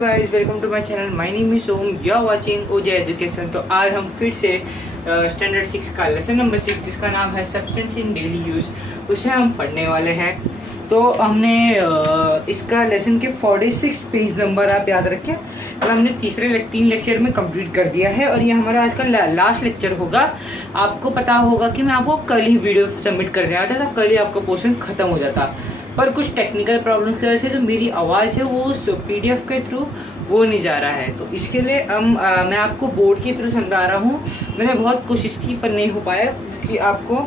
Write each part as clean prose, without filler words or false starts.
Guys welcome to my channel. My name is Om, you are watching OJ education. तो आज हम फिर से स्टैंडर्ड 6 का लेसन नंबर 6 जिसका नाम है सब्सटेंस इन डेली यूज उसे हम पढ़ने वाले हैं। तो हमने इसका लेसन के 46 पेज नंबर आप याद रखें और हमने तीन लेक्चर में कंप्लीट कर दिया है और ये हमारा आज का लास्ट लेक्चर होगा। आपको पता होगा कि मैं आपको कल ही वीडियो सबमिट कर देना था, कल ही आपका पोर्शन खत्म हो जाता, पर कुछ टेक्निकल प्रॉब्लम की वजह से जो मेरी आवाज़ है वो उस पीडीएफ के थ्रू वो नहीं जा रहा है। तो इसके लिए मैं आपको बोर्ड के थ्रू समझा रहा हूँ। मैंने बहुत कोशिश की पर नहीं हो पाया क्योंकि आपको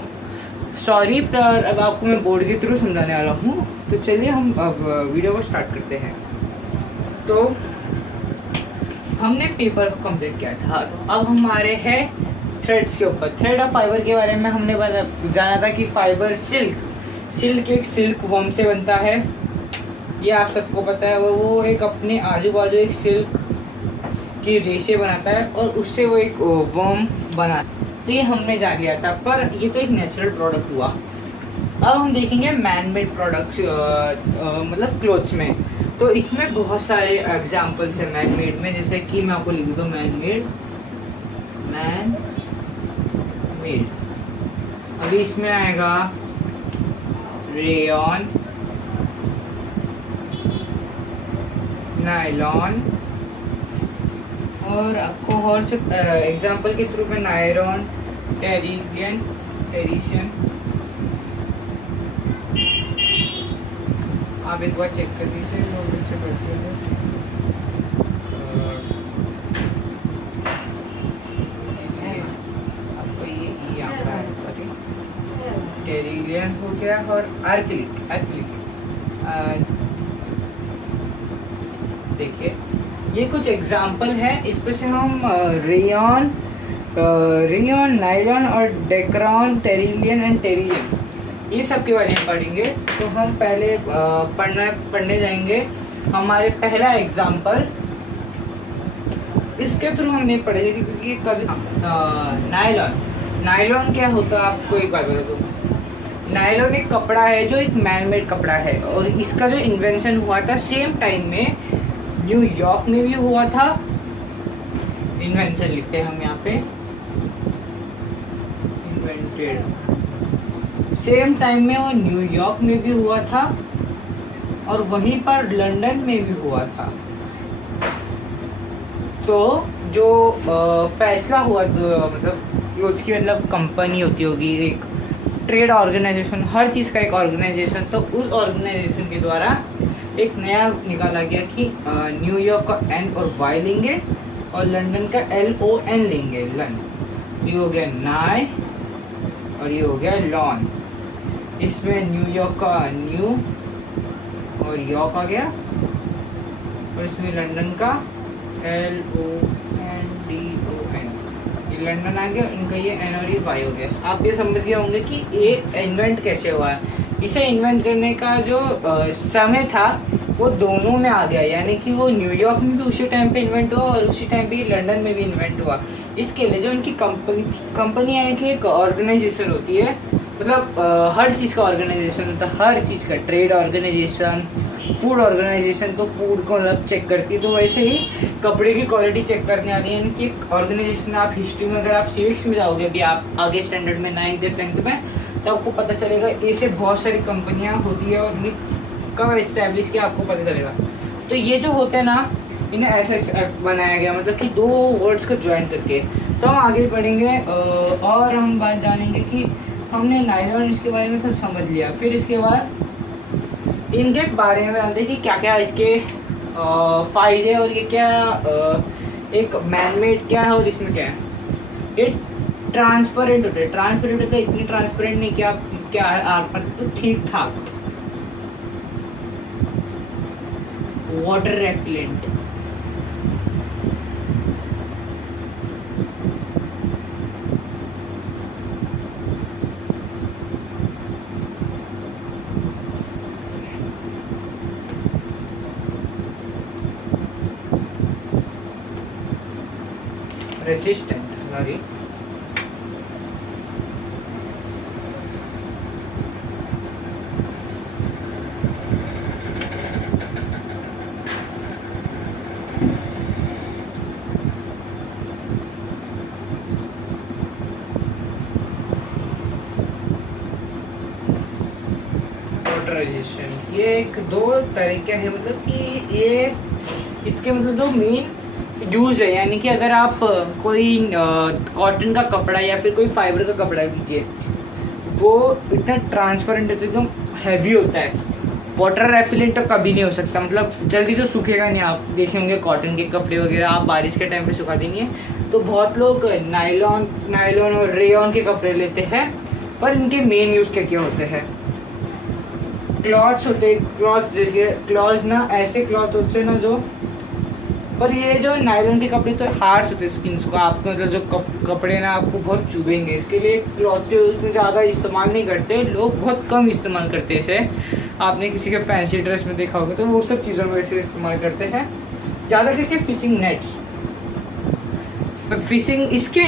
सॉरी, पर अब आपको मैं बोर्ड के थ्रू समझाने वाला हूँ। तो चलिए हम अब वीडियो को स्टार्ट करते हैं। तो हमने पेपर को कंप्लीट किया था, तो अब हमारे हैं थ्रेड्स के ऊपर। थ्रेड और फाइबर के बारे में हमने जाना था कि फाइबर सिल्क एक सिल्क वर्म से बनता है, ये आप सबको पता है। वो एक अपने आजू बाजू एक सिल्क की रेशे बनाता है और उससे वो एक वर्म बनाता है। तो ये हमने जान लिया था, पर ये तो एक नेचुरल प्रोडक्ट हुआ। अब हम देखेंगे मैन मेड प्रोडक्ट्स, मतलब क्लोथ्स में। तो इसमें बहुत सारे एग्जाम्पल्स है मैन मेड में, जैसे कि मैं आपको लिख दूँ मैन मेड। अभी इसमें आएगा रेयॉन, नायलॉन, और आपको और से एग्जाम्पल के थ्रू में नायरॉन, टेरिशियन। आप एक बार चेक कर दीजिए वो से करते हैं। आपको ये यहाँ पर टेरिलियन हो गया और आर्किलिक। देखिए ये कुछ एग्जाम्पल है, इस पे से हम रेयॉन, नायलॉन और डेक्रॉन, टेरिलियन एंड टेरिलियन ये सब के बारे में पढ़ेंगे। तो हम पहले पढ़ने जाएंगे हमारे पहला एग्जाम्पल। इसके थ्रू हम नहीं पढ़ेंगे क्योंकि कभी नायलॉन क्या होता है आपको एक बात बता दूं। नायलॉन एक कपड़ा है जो एक मैन मेड कपड़ा है और इसका जो इन्वेंशन हुआ था सेम टाइम में न्यूयॉर्क में भी हुआ था। इन्वेंशन लिखते हैं हम यहाँ पे, इन्वेंटेड। सेम टाइम में वो न्यूयॉर्क में भी हुआ था और वहीं पर लंदन में भी हुआ था। तो जो फैसला हुआ, मतलब क्लोथ्स की मतलब कंपनी होती होगी, एक ट्रेड ऑर्गेनाइजेशन, हर चीज़ का एक ऑर्गेनाइजेशन। तो उस ऑर्गेनाइजेशन के द्वारा एक नया निकाला गया कि न्यूयॉर्क का एन और वाई लेंगे और लंदन का LON लेंगे, लन। ये हो गया नाय और ये हो गया लॉन। इसमें न्यूयॉर्क का न्यू और यॉर्क आ गया और इसमें लंदन का LONDON, ये लंदन आ गया, इनका ये N और ये Y हो गया। आप ये समझ गए होंगे कि ये इन्वेंट कैसे हुआ है। इसे इन्वेंट करने का जो समय था वो दोनों में आ गया, यानी कि वो न्यूयॉर्क में भी उसी टाइम पे इन्वेंट हुआ और उसी टाइम पे लंदन में भी इन्वेंट हुआ। इसके लिए जो इनकी कंपनी यानी कि एक ऑर्गेनाइजेशन होती है, मतलब हर चीज़ का ऑर्गेनाइजेशन होता है, हर चीज़ का, ट्रेड ऑर्गेनाइजेशन, फूड ऑर्गेनाइजेशन तो फूड को मतलब चेक करती है, तो वैसे ही कपड़े की क्वालिटी चेक करने वाली है। यानी कि एक ऑर्गेनाइजेशन, आप हिस्ट्री में अगर आप सिविक्स में जाओगे अभी आप आगे स्टैंडर्ड में 9th या 10th में, तो आपको पता चलेगा ऐसे बहुत सारी कंपनियां होती है और कब एस्टेब्लिश किया आपको पता चलेगा। तो ये जो होते हैं ना, इन्हें ऐसे बनाया गया, मतलब कि दो वर्ड्स को ज्वाइन करके। तो हम आगे बढ़ेंगे और हम बात जानेंगे कि हमने नायलॉन इसके बारे में तो समझ लिया, फिर इसके बाद इनके बारे में जानते हैं कि क्या क्या इसके फायदे और ये क्या एक मैनमेड क्या है और इसमें क्या है। ये ट्रांसपेरेंट होते हैं, ट्रांसपेरेंट होते हैं, इतनी ट्रांसपेरेंट नहीं कि आप इसके आर पर तो ठीक ठाक। वाटर रेपेलेंट, रेसिस्टेंट, सॉरी, ये एक दो तरीके हैं, मतलब कि ये इसके मतलब जो मेन यूज़ है, यानी कि अगर आप कोई कॉटन का कपड़ा या फिर कोई फाइबर का कपड़ा लीजिए, वो इतना ट्रांसपेरेंट होता है, एकदम हैवी होता है, वाटर रेपिलेंट तो कभी नहीं हो सकता, मतलब जल्दी तो सूखेगा नहीं। आप देखे होंगे कॉटन के कपड़े वगैरह आप बारिश के टाइम पे सुखा देंगे, तो बहुत लोग नायलॉन और रेयॉन के कपड़े लेते हैं, पर इनके मेन यूज़ क्या क्या होते हैं? क्लॉथ्स होते हैं, क्लॉथ्स ना ऐसे क्लॉथ होते हैं ना जो, पर ये जो नायलॉन के कपड़े तो हार्श होते हैं स्किन को, आपको मतलब जो कपड़े ना आपको बहुत चुभेंगे, इसके लिए क्लॉथ जो उसमें ज़्यादा इस्तेमाल नहीं करते लोग, बहुत कम इस्तेमाल करते हैं इसे। आपने किसी के फैंसी ड्रेस में देखा होगा तो वो सब चीज़ों में इसे इस्तेमाल करते हैं, ज़्यादा करके फिशिंग नेट्स। फिशिंग इसके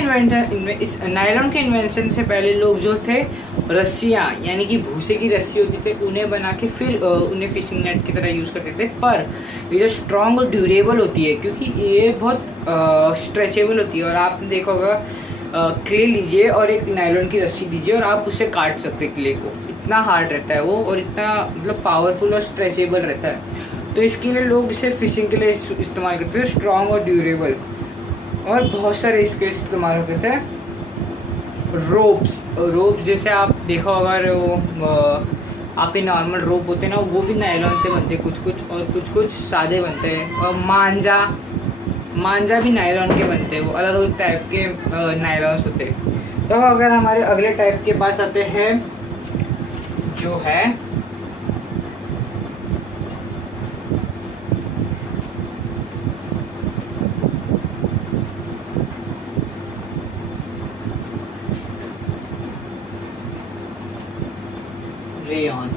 इस नायलॉन के इन्वेंशन से पहले लोग जो थे रस्सियाँ, यानी कि भूसे की रस्सी होती थी, उन्हें बना के फिर उन्हें फिशिंग नेट की तरह यूज़ करते थे। पर ये जो स्ट्रॉन्ग और ड्यूरेबल होती है, क्योंकि ये बहुत स्ट्रेचेबल होती है, और आपने देखा होगा क्ले लीजिए और एक नायलॉन की रस्सी लीजिए और आप उससे काट सकते क्ले को, इतना हार्ड रहता है वो, और इतना मतलब पावरफुल और स्ट्रेचेबल रहता है। तो इसके लिए लोग इसे फिशिंग के लिए इस्तेमाल करते थे, स्ट्रॉन्ग और ड्यूरेबल। और बहुत सारे इसके इस्तेमाल होते थे। रोप्स जैसे आप देखा होगा, वो आपके नॉर्मल रोप होते हैं ना, वो भी नायलॉन से बनते हैं कुछ और कुछ सादे बनते हैं। और मांजा भी नायलॉन के बनते हैं, वो अलग अलग टाइप के नायलॉन्स होते हैं। तो अगर हमारे अगले टाइप के पास आते हैं जो है रेयॉन।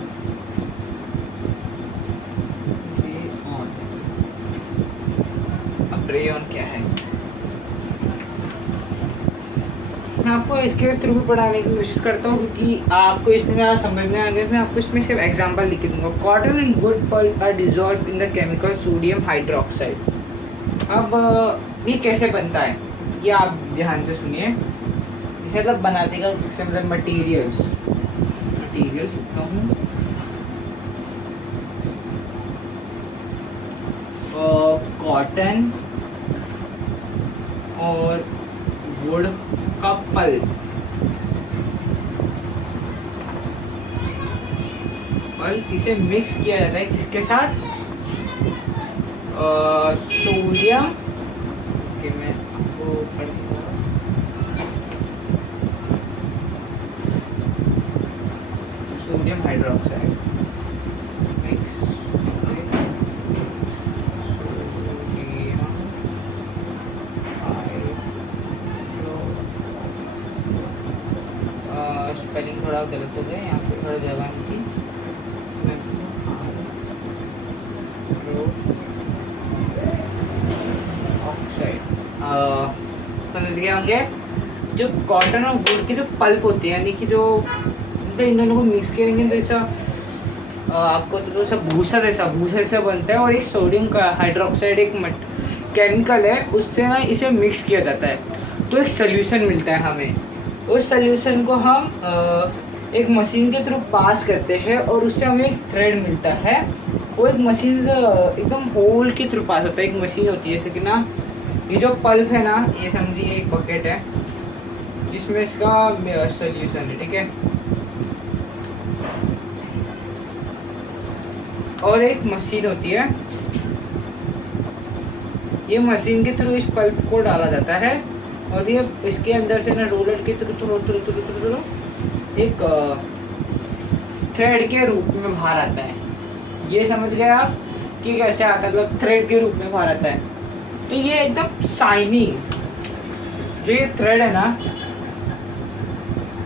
अब रेयॉन क्या है, मैं आपको इसके थ्रू भी पढ़ाने की कोशिश करता हूँ, क्योंकि आपको इसमें ज़्यादा समझ में आ गया। मैं आपको इसमें सिर्फ एग्जांपल लिख दूंगा। Cotton and wood pulp are dissolved in the chemical sodium hydroxide. अब ये कैसे बनता है, ये आप ध्यान से सुनिए। इसे मतलब बनाने का मतलब मटेरियल्स लिखता हूँ। कॉटन और वुड का पल्प इसे मिक्स किया जाता है किसके साथ? सोडियम, मैं आपको सोडियम हाइड्रोक्साइड स्पेलिंग थोड़ा गलत हो गया, यहाँ पे थोड़ा जगह नहीं थी। समझ गए होंगे। जो कॉटन और वुड की जो पल्प होती है, यानी कि जो इन दोनों को मिक्स करेंगे तो ऐसा आपको तो सब भूसा जैसा बनता है। और एक सोडियम का हाइड्रोक्साइड एक केमिकल है, उससे ना इसे मिक्स किया जाता है तो एक सोल्यूशन मिलता है हमें। उस सोल्यूशन को हम एक मशीन के थ्रू पास करते हैं और उससे हमें एक थ्रेड मिलता है। वो एक मशीन एकदम होल के थ्रू पास होता है। एक मशीन होती है, जैसे कि ना ये जो पल्प है ना, ये समझिए एक बकेट है जिसमें इसका सोल्यूशन है, ठीक है। और एक मशीन होती है, ये मशीन के थ्रू इस पल्प को डाला जाता है और ये इसके अंदर से ना रोलर के थ्रू एक थ्रेड के रूप में बाहर आता है। ये समझ गए आप कि कैसे आता है, मतलब थ्रेड के रूप में बाहर आता है। तो ये एकदम शाइनी जो ये थ्रेड है ना,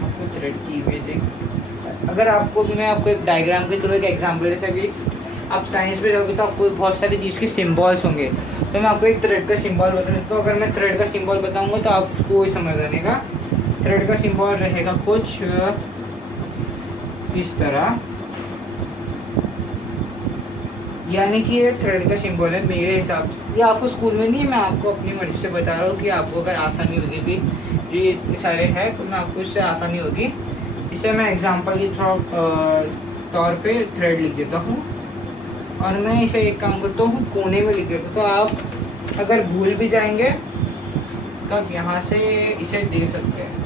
आपको थ्रेड की इमेज अगर आपको मैं आपको एक डायग्राम के थ्रू एक एग्जांपल, जैसे कि आप साइंस में जाओगे तो आपको बहुत सारी चीज़ के सिंबल्स होंगे, तो मैं आपको एक थ्रेड का सिंबल बता देता हूँ। अगर मैं थ्रेड का सिंबल बताऊंगा तो आपको वही समझ आने का। थ्रेड का सिंबल रहेगा कुछ इस तरह, यानी कि ये थ्रेड का सिंबल है मेरे हिसाब से। ये आपको स्कूल में नहीं है, मैं आपको अपनी मर्जी से बता रहा हूँ कि आपको अगर आसानी होगी कि जो ये सारे हैं तो मैं आपको इससे आसानी होगी। इसे मैं एग्जांपल के तौर पे थ्रेड लिख देता हूँ। और मैं इसे एक काम करता हूँ कोने में लिख देता हूँ, तो आप अगर भूल भी जाएंगे तो आप यहाँ से इसे दे सकते हैं।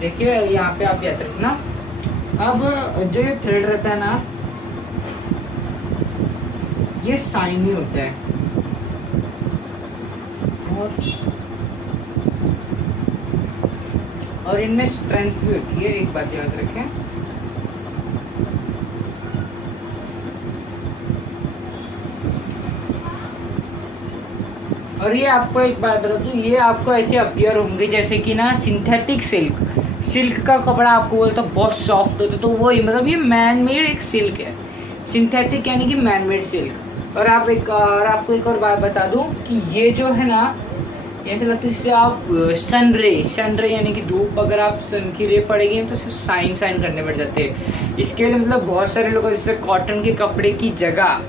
देखिए यहाँ पे आप याद रखना, अब जो ये थ्रेड रहता है ना, ये साइनी होता है और इनमें स्ट्रेंथ भी होती है, एक बात याद रखें। और ये आपको एक बात बता दूं, ये आपको ऐसे अपीयर होंगे जैसे कि ना सिंथेटिक सिल्क का कपड़ा आपको बोलता है बहुत सॉफ्ट होता है, तो वही मतलब ये मैन मेड एक सिल्क है, सिंथेटिक यानी कि मैन मेड सिल्क। और आपको एक और बात बता दूं कि ये जो है ना, ऐसा लगता है जैसे आप सन रे यानी कि धूप, अगर आप सन की रे पड़ेगी तो साइन करने बैठ जाते हैं। इसके लिए मतलब बहुत सारे लोग जैसे कॉटन के कपड़े की जगह,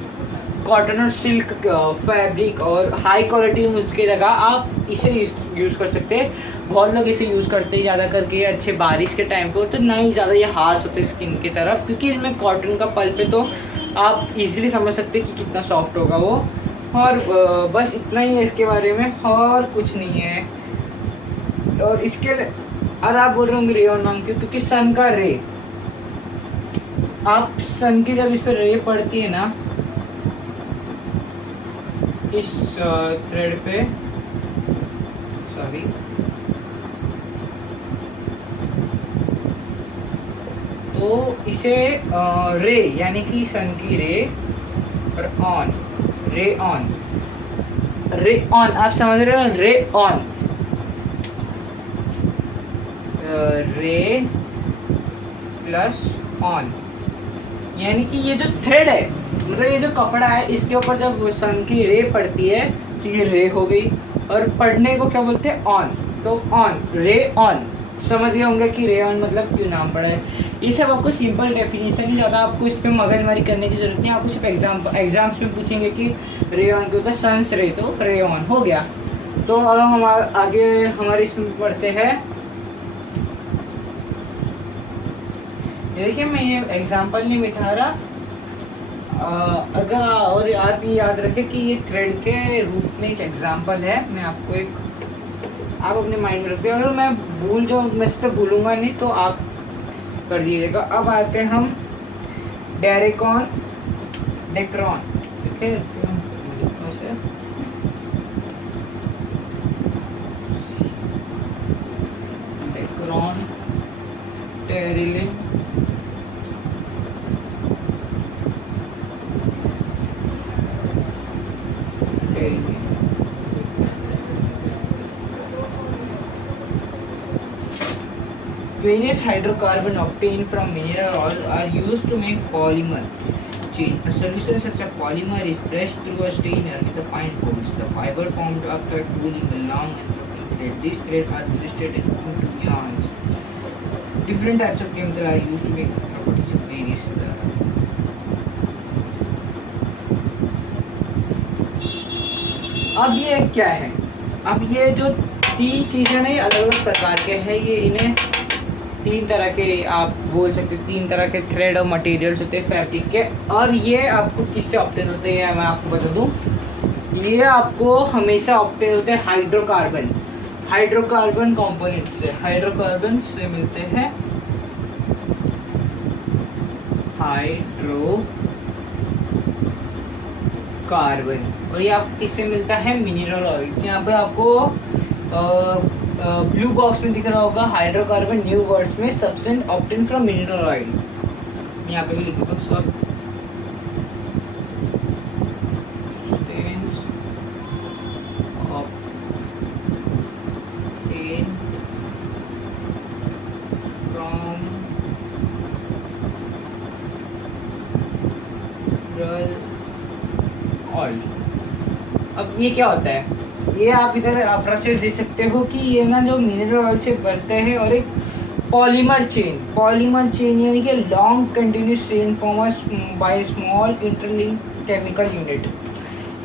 कॉटन और सिल्क फैब्रिक और हाई क्वालिटी उसकी जगह आप इसे यूज़ कर सकते हैं। बहुत लोग इसे यूज़ करते हैं ज़्यादा करके अच्छे बारिश के टाइम पे, तो ना ही ज़्यादा ये हार्श होते हैं स्किन की तरफ, क्योंकि इसमें कॉटन का पल्प है, तो आप इजीली समझ सकते हैं कि कितना सॉफ्ट होगा वो। और बस इतना ही है इसके बारे में, और कुछ नहीं है। और इसके और आप बोल रहे होंगे रेयॉन नाम क्यों, क्योंकि सन का रे, आप सन की जब इस पर रे पड़ती है ना इस थ्रेड पे, सॉरी, तो इसे रे यानी कि सन की रे और ऑन, रे ऑन आप समझ रहे हो, रे ऑन, रे प्लस ऑन, यानी कि ये जो थ्रेड है, मतलब ये जो कपड़ा है, इसके ऊपर जब सन की रे पड़ती है तो ये रे हो गई, और पढ़ने को क्या बोलते हैं, ऑन, तो ऑन, रे ऑन। समझ गए होंगे कि रे ऑन मतलब क्यों नाम पड़ा है। ये सब आपको सिंपल डेफिनेशन है, ज़्यादा आपको इस पर मगजमारी करने की जरूरत नहीं। आपको सिर्फ एग्जाम्स में पूछेंगे कि रे ऑन क्यों होता है, सन्स रे, तो रे ऑन हो गया। तो अब हम आगे हमारे इसमें पढ़ते हैं। देखिए मैं ये एग्जाम्पल नहीं बिठा रहा, अगर और आप ये याद रखें कि ये थ्रेड के रूप में एक एग्जाम्पल है। मैं आपको एक, आप अपने माइंड में रखते हैं, अगर मैं भूल जाऊँ, मैं तो भूलूंगा नहीं, तो आप कर दीजिएगा। अब आते हैं हम डेरेकॉन डेक्रॉन, ठीक है, Dacron Terylene Various hydrocarbons obtained from mineral oil are used to make polymer chain. A solution such as polymer is pressed through a strainer with a fine holes. The fiber formed after cooling a long and floating thread. These threads are twisted into yarns. Different types of chemicals are used to make the properties of various. अब ये क्या है? अब ये जो तीन चीजें ना, ये अलग अलग प्रकार के हैं। ये इन्हें तीन तरह के आप बोल सकते हैं, तीन तरह के थ्रेड और मटेरियल्स होते हैं फैब्रिक के। और ये आपको किससे ऑब्टेन होते हैं मैं आपको बता दूं, ये आपको हमेशा ऑब्टेन होते हैं हाइड्रोकार्बन कंपोनेंट से, हाइड्रोकार्बन से मिलते हैं हाइड्रोकार्बन। और ये आपको किससे मिलता है, मिनरल ऑयल। यहाँ पे आपको ब्लू बॉक्स में दिख रहा होगा हाइड्रोकार्बन, न्यू वर्ड्स में substance obtain from mineral oil. यहाँ पे भी लिख देता हूँ substance obtain from mineral oil. अब ये क्या होता है, ये आप इधर प्रोसेस दे सकते हो कि ये ना जो मिनरल ऑयल से बनते हैं, और एक पॉलीमर चेन यानी कि long continuous chain form by small interlink chemical unit.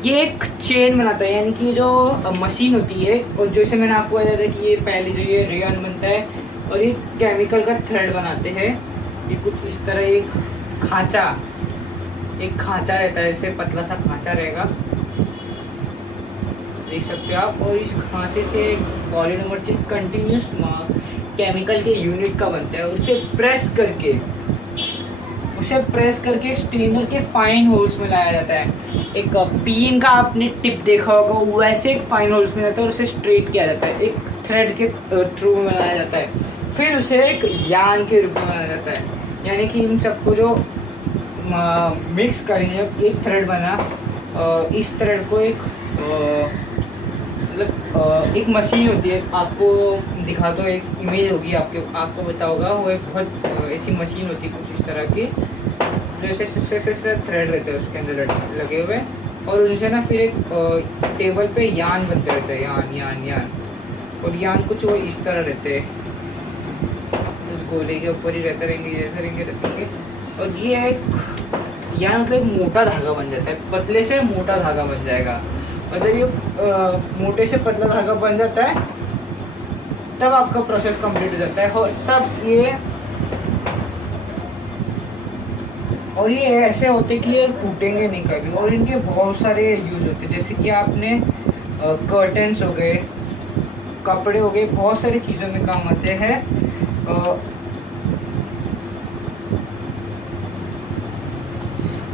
ये एक चेन बनाता है, यानी कि जो मशीन होती है, और जैसे मैंने आपको बताया था कि ये पहले जो ये रेयन बनता है और ये केमिकल का थ्रेड बनाते हैं। ये कुछ इस तरह एक खांचा रहता है, जैसे पतला सा खांचा रहेगा, देख सकते हो आप। और इस खांचे से पॉलीमर चेन कंटिन्यूस केमिकल के यूनिट का बनता है, और उसे प्रेस करके स्ट्रेनर के फाइन होल्स में लाया जाता है। एक पीन का आपने टिप देखा होगा, वैसे एक फाइन होल्स में जाता है और उसे स्ट्रेट किया जाता है, एक थ्रेड के थ्रू में लाया जाता है। फिर उसे एक यान के रूप में बनाया जाता है, यानी कि इन सबको जो मिक्स करेंगे, एक थ्रेड बना, इस थ्रेड को एक मतलब एक मशीन होती है, आपको दिखा दो, एक इमेज होगी आपको पता होगा, वो एक बहुत ऐसी मशीन होती है कुछ इस तरह की, जो ऐसे थ्रेड रहते हैं उसके अंदर लगे हुए, और उनसे ना फिर एक टेबल पे यान बनते रहते हैं, यान, और यान कुछ वो इस तरह रहते हैं, उस गोले के ऊपर ही रहते रहेंगे। और ये एक यान मतलब मोटा धागा बन जाता है, पतले से मोटा धागा बन जाएगा। और जब ये मोटे से पतला धागा बन जाता है तब आपका प्रोसेस कंप्लीट हो जाता है, और तब ये ऐसे होते कि ये टूटेंगे नहीं कभी, और इनके बहुत सारे यूज होते हैं, जैसे कि आपने कर्टन्स हो गए, कपड़े हो गए, बहुत सारी चीज़ों में काम आते हैं।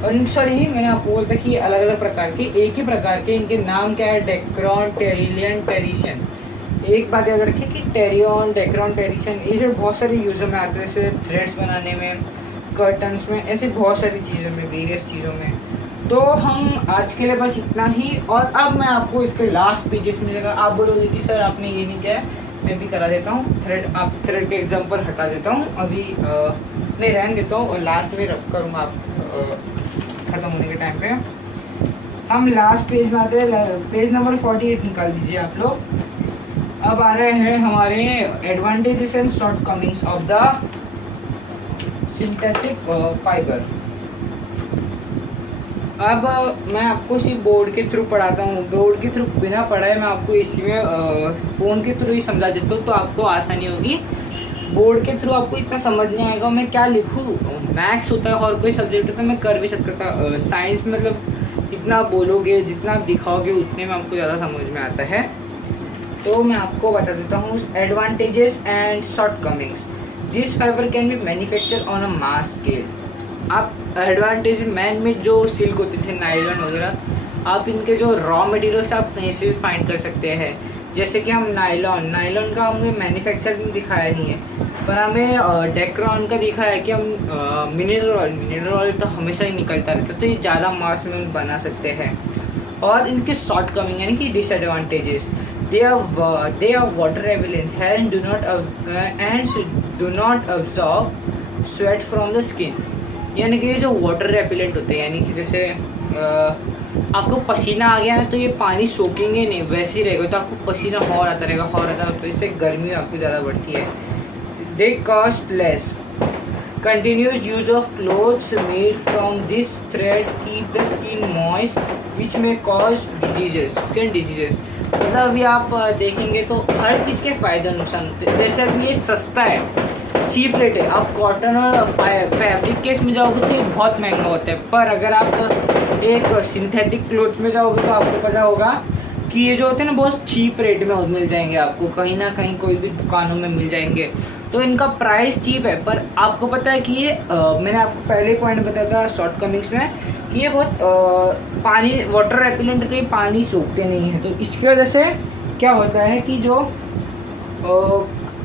और सॉरी, मैंने आपको बोला था कि अलग अलग प्रकार के, एक ही प्रकार के, इनके नाम क्या है, डेक्रोन, टेरिलियन, टेरिशियन। एक बात याद रखिए कि टेरियन, डेक्रोन, टेरिशियन, ये जो बहुत सारे यूज़ों में आते हैं, जैसे थ्रेड्स बनाने में, कर्टन्स में, ऐसे बहुत सारी चीज़ों में, वेरियस चीज़ों में। तो हम आज के लिए बस इतना ही, और अब मैं आपको इसके लास्ट पेजेस में जगह आप बोलोगे कि सर आपने ये नहीं किया है, मैं भी करा देता हूँ। थ्रेड के एग्जाम्पल हटा देता हूँ अभी, मैं रहने देता हूँ, और लास्ट में रख करूँगा आप ख़त्म होने के टाइम पे। हम लास्ट पेज में आते हैं, पेज नंबर 48 निकाल दीजिए आप लोग। अब आ रहे हैं हमारे advantages and shortcomings of the synthetic fibre. अब मैं आपको सिर्फ बोर्ड के थ्रू पढ़ाता हूँ, बोर्ड के थ्रू बिना पढ़ाए मैं आपको इसी में फ़ोन के थ्रू ही समझा देता हूँ, तो आपको आसानी होगी। बोर्ड के थ्रू आपको इतना समझ नहीं आएगा मैं क्या लिखूँ, मैथ्स होता है और कोई सब्जेक्ट होता है मैं कर भी सकता था, साइंस में मतलब जितना आप बोलोगे, जितना आप दिखाओगे, उतने में आपको ज़्यादा समझ में आता है। तो मैं आपको बता देता हूँ advantages and shortcomings. This fibre can be manufacture on a mass scale. आप एडवांटेज, मैन मेड जो सिल्क होती थी, नायलॉन वगैरह, आप इनके जो रॉ मटेरियल्स आप कहीं से भी फाइंड कर सकते हैं। जैसे कि हम नायलॉन का हमें मैन्युफैक्चर दिखाया नहीं है, पर हमें डेक्रोन का दिखाया है कि हम मिनरल ऑयल तो हमेशा ही निकलता रहता है, तो ये ज़्यादा मास में हम बना सकते हैं। और इनके शॉर्टकमिंग यानी कि disadvantages, they are water repellent and do not absorb sweat from the skin। यानी कि ये जो वाटर रेपिलेंट होते हैं, यानी कि जैसे आपको पसीना आ गया है तो ये पानी सोखेंगे नहीं, वैसे ही रहेगा, तो आपको पसीना और आता रहेगा, तो इससे गर्मी आपको ज़्यादा बढ़ती है। They cost less. Continuous use of clothes made from this thread keep the skin moist which may cause diseases, skin diseases. मतलब अभी आप देखेंगे तो हर चीज़ के फ़ायदे नुकसान होते हैं। जैसे अभी ये सस्ता है, चीप रेट है, आप कॉटन और फैब्रिक केस में जाओगे तो ये बहुत महंगा होता है, पर अगर आप एक सिंथेटिक क्लोथ में जाओगे तो आपको पता होगा कि ये जो होते हैं ना बहुत चीप रेट में मिल जाएंगे आपको, कहीं ना कहीं कोई भी दुकानों में मिल जाएंगे, तो इनका प्राइस चीप है। पर आपको पता है कि ये मैंने आपको पहले पॉइंट बताया था शॉर्टकमिंग्स में कि ये बहुत पानी वाटर रेपिलेंट, तो ये पानी सोखते नहीं है, तो इसकी वजह से क्या होता है कि जो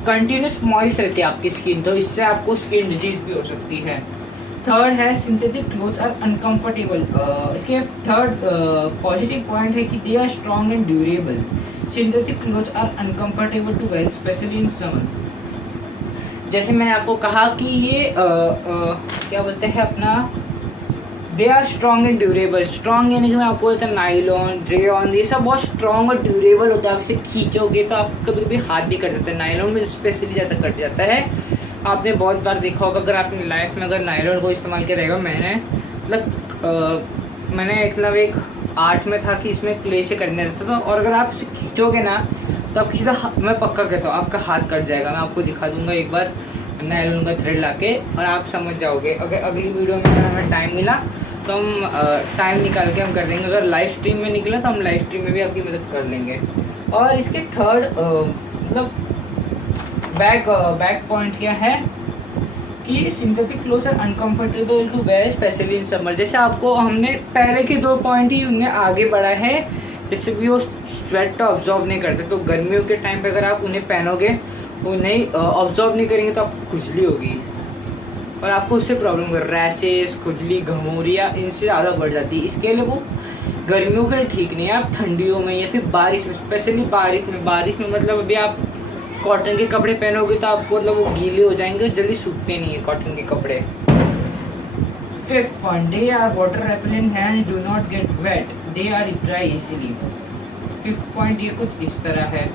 कंटिन्यूस मॉइस्ट रहती है आपकी स्किन, तो इससे आपको स्किन डिजीज भी हो सकती है। थर्ड है सिंथेटिक क्लोथ्स आर अनकंफर्टेबल। इसके थर्ड पॉजिटिव पॉइंट है कि they are strong and durable. Synthetic clothes are uncomfortable to wear specially in summer. जैसे मैंने आपको कहा कि ये क्या बोलते हैं अपना, they are strong and durable. Strong यानी कि मैं आपको बोलता हूँ नायलॉन, रेयॉन, ये सब बहुत स्ट्रॉन्ग और ड्यूरेबल होता है। आप इसे खींचोगे तो आप कभी कभी हाथ भी कट जाता है, नायलॉन में स्पेशली ज़्यादा कट जाता है। आपने बहुत बार देखा होगा, अगर आपने लाइफ में अगर नायलॉन को इस्तेमाल किया रहेगा, मैंने मतलब एक आर्ट में था कि इसमें क्ले से करने रहता था, और अगर आप इसे खींचोगे ना तो आपकी सीधा, मैं पक्का कहता हूँ आपका हाथ कट जाएगा। मैं आपको दिखा दूंगा एक बार नायलॉन का थ्रेड लाके, और आप समझ जाओगे। अगर अगली वीडियो में अगर हमें टाइम मिला तो हम टाइम निकाल के हम कर देंगे। अगर लाइव स्ट्रीम में निकला तो हम लाइव स्ट्रीम में भी आपकी मदद कर लेंगे। और इसके थर्ड मतलब बैक पॉइंट क्या है कि synthetic clothes are uncomfortable to wear specially in summer. जैसे आपको हमने पहले के 2 पॉइंट ही उन्हें आगे बढ़ा है, जिससे भी वो स्वेट ऑब्जॉर्व नहीं करते। तो गर्मियों के टाइम पे अगर आप उन्हें पहनोगे, उन्हें ऑब्जॉर्व नहीं करेंगे तो आपको खुजली होगी, और आपको उससे प्रॉब्लम कर रैशेस, खुजली, घमौरिया इनसे ज़्यादा बढ़ जाती है। इसके लिए वो गर्मियों के लिए ठीक नहीं है। आप ठंडियों में या फिर बारिश में, स्पेशली बारिश में मतलब अभी आप कॉटन के कपड़े पहनोगे तो आपको मतलब वो गीले हो जाएंगे और जल्दी सूखते नहीं है कॉटन के कपड़े। 5th point, they are water repellent hands do not get wet, they are dry easily. 5th point ये कुछ इस तरह है,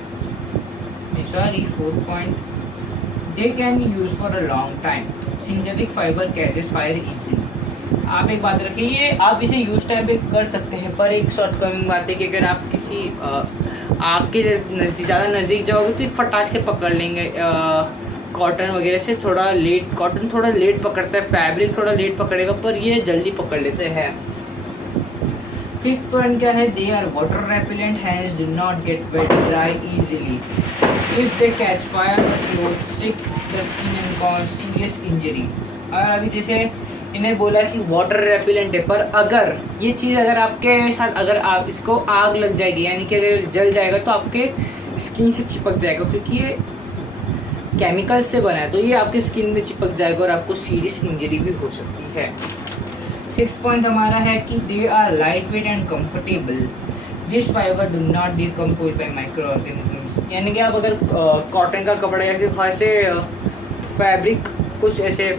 sorry 4th point, they can be use for a long time, synthetic fibre catches fire easily. आप एक बात रखिए, ये आप इसे यूज टाइम पे कर सकते हैं, पर एक शॉर्टकमिंग बात है कि अगर आप किसी आग के नज़दीक, ज़्यादा नज़दीक जाओगे तो फटाक से पकड़ लेंगे। कॉटन वगैरह से थोड़ा लेट, कॉटन थोड़ा लेट पकड़ता है, फैब्रिक थोड़ा लेट पकड़ेगा, पर ये जल्दी पकड़ लेते हैं। 5th पॉइंट क्या है, they are water repellent hands do not get wet dry easily, if they catch fire the cloth stick the skin and cause serious injury. और अभी जैसे इन्हें बोला कि वाटर रेपिलेंट है, पर अगर ये चीज़ अगर आपके साथ, अगर आप इसको आग लग जाएगी, यानी कि अगर जल जाएगा तो आपके स्किन से चिपक जाएगा, क्योंकि ये केमिकल से बना है, तो ये आपके स्किन में चिपक जाएगा और आपको सीरियस इंजरी भी हो सकती है। 6th पॉइंट हमारा है कि they are lightweight and comfortable, this fibre do not decompose by microorganisms. यानी कि आप अगर कॉटन का कपड़ा या फिर ऐसे फैब्रिक, कुछ ऐसे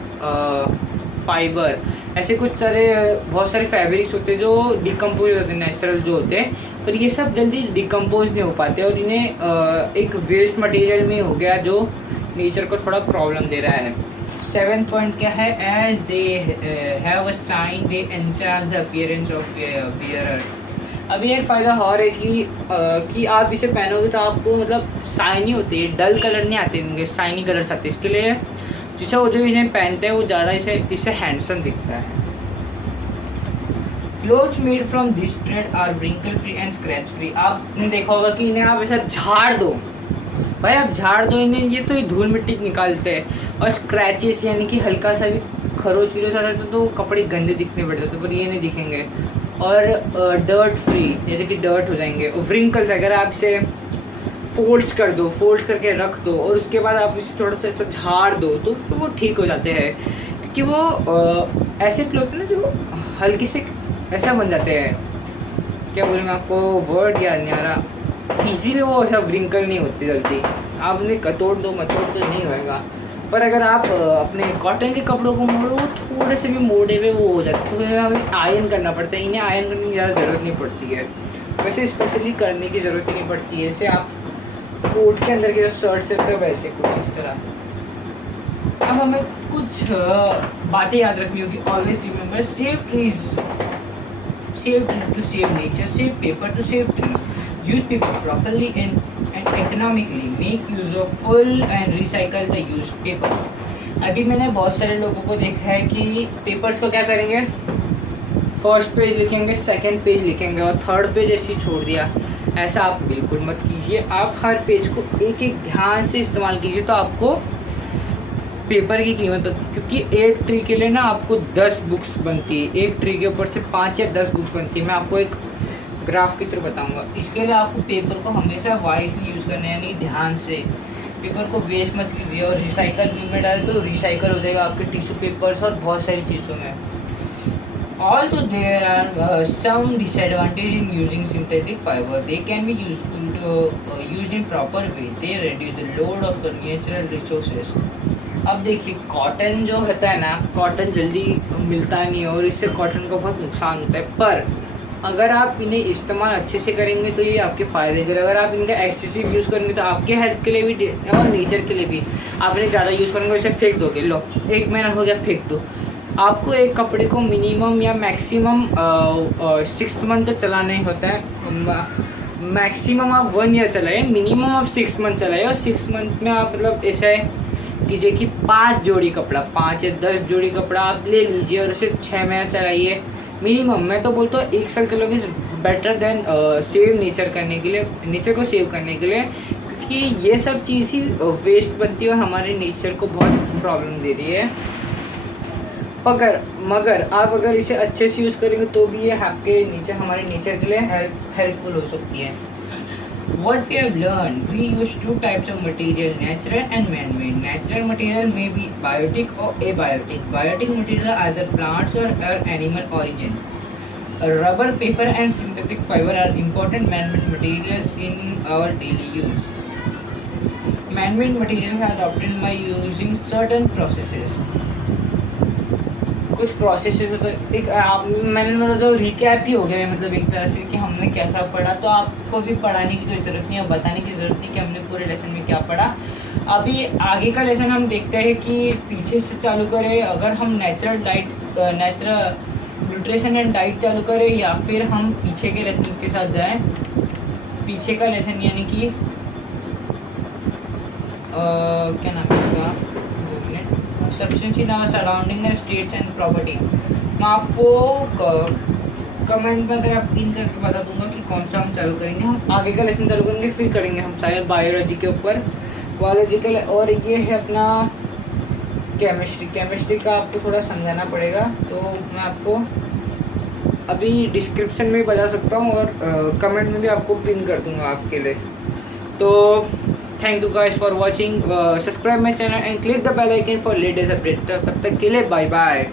फाइबर, ऐसे कुछ सारे बहुत सारे फैब्रिक्स होते हैं जो डिकम्पोज होते हैं, नेचुरल जो होते हैं, पर ये सब जल्दी डिकम्पोज नहीं हो पाते, और इन्हें एक वेस्ट मटेरियल में हो गया जो नेचर को थोड़ा प्रॉब्लम दे रहा है। 7th पॉइंट क्या है, as they have a shine they enhance the appearance of wearer. अभी एक फ़ायदा और है कि आप इसे पहनोगे तो आपको मतलब शाइनी होती है, डल कलर नहीं आते इनके, शाइनी कलर्स आते हैं। इसके लिए जिसे वो जो इन्हें पहनते हैं वो ज़्यादा इसे हैंडसम दिखता है। Clothes made from this thread are wrinkle free and scratch free. आपने देखा होगा कि इन्हें आप ऐसा झाड़ दो, भाई आप झाड़ दो इन्हें, ये तो ये धूल मिट्टी निकालते हैं, और स्क्रैचेस यानी कि हल्का सा भी खरोच विरोच आता है तो कपड़े गंदे दिखने पड़ जाते, पर ये नहीं दिखेंगे। और डर्ट फ्री, जैसे कि डर्ट हो जाएंगे। और व्रिंकल्स, अगर आप इसे फोल्ड्स कर दो, फोल्ड्स करके रख दो, और उसके बाद आप इसे थोड़ा सा ऐसा झाड़ दो तो फिर वो ठीक हो जाते हैं, क्योंकि वो ऐसे क्लोथ है ना जो हल्की से ऐसा बन जाते हैं, क्या बोले मैं आपको वर्ड याद नहीं आ रहा, इजीली वो ऐसा व्रिंकल नहीं होती जल्दी। आप उन्हें तोड़ दो मचोड़ तो नहीं होएगा, पर अगर आप अपने कॉटन के कपड़ों को मोड़ो, वो थोड़े से भी मोड़े हुए वो हो जाते हैं, तो फिर हमें आयरन करना पड़ता है। इन्हें आयरन करने की ज़्यादा ज़रूरत नहीं पड़ती है, वैसे स्पेशली करने की ज़रूरत ही नहीं पड़ती है। जैसे आप कोट के अंदर के जो शर्ट से तो वैसे कुछ इस तरह। अब हमें कुछ बातें याद रखनी होगी। Always remember, save trees, save to save nature, save paper to save trees, use paper properly and economically, make use of full and recycle the used paper। अभी मैंने बहुत सारे लोगों को देखा है कि पेपर्स को क्या करेंगे, फर्स्ट पेज लिखेंगे, सेकंड पेज लिखेंगे और थर्ड पेज ऐसे ही छोड़ दिया। ऐसा आप बिल्कुल मत कीजिए, आप हर पेज को एक एक ध्यान से इस्तेमाल कीजिए, तो आपको पेपर की कीमत, क्योंकि एक ट्री के लिए ना आपको 10 बुक्स बनती है, एक ट्री के ऊपर से 5 या 10 बुक्स बनती है। मैं आपको एक ग्राफ की तरह बताऊंगा। इसके लिए आपको पेपर को हमेशा वाइजली यूज़ करना है, यानी ध्यान से। पेपर को वेस्ट मत कीजिए, और रिसाइकल बिन में डालें तो रिसाइकल हो जाएगा आपके टिश्यू पेपर्स और बहुत सारी चीज़ों में। Although there are some disadvantages in using synthetic fiber, they can be useful to used in proper way. They reduce the load of the natural resources। अब देखिए, कॉटन जो होता है ना, कॉटन जल्दी मिलता नहीं है और इससे कॉटन को बहुत नुकसान होता है, पर अगर आप इन्हें इस्तेमाल अच्छे से करेंगे तो ये आपके फ़ायदे के लिए। अगर आप इनका एक्सेसिव यूज़ करेंगे तो आपके हेल्थ के लिए भी और नेचर के लिए भी। आप इन्हें ज़्यादा यूज़ करेंगे, इसे फेंक दोगे, लो 1 महीना हो गया फेंक दो, आपको एक कपड़े को मिनिमम या मैक्सिमम 6 मंथ तो चलाना ही होता है। मैक्सिमम आप 1 ईयर चलाए, मिनिमम आप 6 मंथ चलाए, और 6 मंथ में आप मतलब ऐसा है कीजिए कि 5 जोड़ी कपड़ा, 5 या 10 जोड़ी कपड़ा आप ले लीजिए और उसे 6 महीना चलाइए मिनिमम। मैं तो बोलता हूँ 1 साल चलोगे बेटर देन सेव नेचर करने के लिए, नेचर को सेव करने के लिए, क्योंकि ये सब चीज़ ही वेस्ट बनती है और हमारे नेचर को बहुत प्रॉब्लम दे रही है। मगर आप अगर इसे अच्छे से यूज़ करेंगे तो भी ये आपके नीचे, हमारे नेचर के लिए हेल्पफुल हो सकती है। What we have learned, we use 2 types of material, natural and man-made. Natural material may be biotic or abiotic. Biotic material are either plants or animal origin. Rubber, paper and synthetic fiber are important man-made materials in our daily use. Man-made materials are obtained by using certain processes. कुछ processes होते हैं, मैंने मतलब तो recap ही हो गया मतलब एक तरह से कि हमने क्या क्या पढ़ा, तो आपको भी पढ़ाने की कोई ज़रूरत नहीं है, बताने की ज़रूरत नहीं कि हमने पूरे लेसन में क्या पढ़ा। अभी आगे का लेसन हम देखते हैं कि पीछे से चालू करें, अगर हम नेचुरल न्यूट्रिशन एंड डाइट चालू करें, या फिर हम पीछे के लेसन के साथ जाएँ। पीछे का लेसन यानी कि क्या नाम है उसका, substance in our surrounding states and property. मैं आपको कमेंट में अगर आप पिन करके बता दूंगा कि कौन सा हम चालू करेंगे। हम आगे का लेसन चालू करेंगे, फिर करेंगे हम शायद बायोलॉजी के ऊपर, बायोलॉजिकल, और ये है अपना केमिस्ट्री का आपको थोड़ा समझाना पड़ेगा, तो मैं आपको अभी डिस्क्रिप्शन में बता सकता हूँ और कमेंट में भी आपको पिन कर दूंगा आपके लिए। तो thank you guys for watching, subscribe my channel and click the bell icon for latest update। तब तक के लिए बाय बाय।